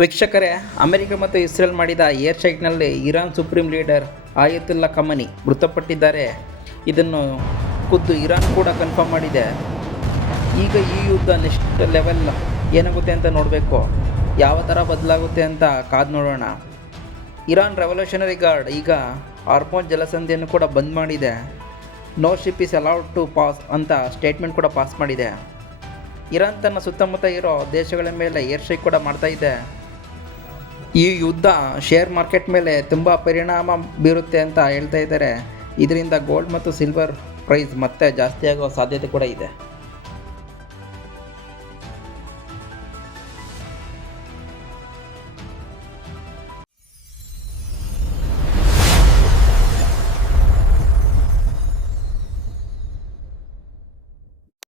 ವೀಕ್ಷಕರೇ, ಅಮೆರಿಕ ಮತ್ತು ಇಸ್ರೇಲ್ ಮಾಡಿದ ಏರ್ ಸ್ಟ್ರೈಕ್ನಲ್ಲಿ Iran supreme leader Ayatollah Khamenei ಮೃತಪಟ್ಟಿದ್ದಾರೆ. ಇದನ್ನು ಖುದ್ದು ಇರಾನ್ ಕೂಡ ಕನ್ಫರ್ಮ್ ಮಾಡಿದೆ. ಈಗ ಈ ಯುದ್ಧ ನೆಕ್ಸ್ಟ್ ಲೆವೆಲ್ ಏನಾಗುತ್ತೆ ಅಂತ ನೋಡಬೇಕು. ಯಾವ ಥರ ಬದಲಾಗುತ್ತೆ ಅಂತ ಕಾದು ನೋಡೋಣ. ಇರಾನ್ ರೆವಲ್ಯೂಷನರಿ ಗಾರ್ಡ್ ಈಗ ಹಾರ್ಮೋನ್ ಜಲಸಂಧಿಯನ್ನು ಕೂಡ ಬಂದ್ ಮಾಡಿದೆ. No ship is allowed to pass ಅಂತ ಸ್ಟೇಟ್ಮೆಂಟ್ ಕೂಡ ಪಾಸ್ ಮಾಡಿದೆ. ಇರಾನ್ ತನ್ನ ಸುತ್ತಮುತ್ತ ಇರೋ ದೇಶಗಳ ಮೇಲೆ ಏರ್ ಸ್ಟ್ರೈಕ್ ಕೂಡ ಮಾಡ್ತಾ ಇದೆ. ಈ ಯುದ್ಧ ಶೇರ್ ಮಾರ್ಕೆಟ್ ಮೇಲೆ ತುಂಬ ಪರಿಣಾಮ ಬೀರುತ್ತೆ ಅಂತ ಹೇಳ್ತಾ ಇದ್ದಾರೆ. ಇದರಿಂದ ಗೋಲ್ಡ್ ಮತ್ತು ಸಿಲ್ವರ್ ಪ್ರೈಸ್ ಮತ್ತೆ ಜಾಸ್ತಿ ಆಗೋ ಸಾಧ್ಯತೆ ಕೂಡ ಇದೆ.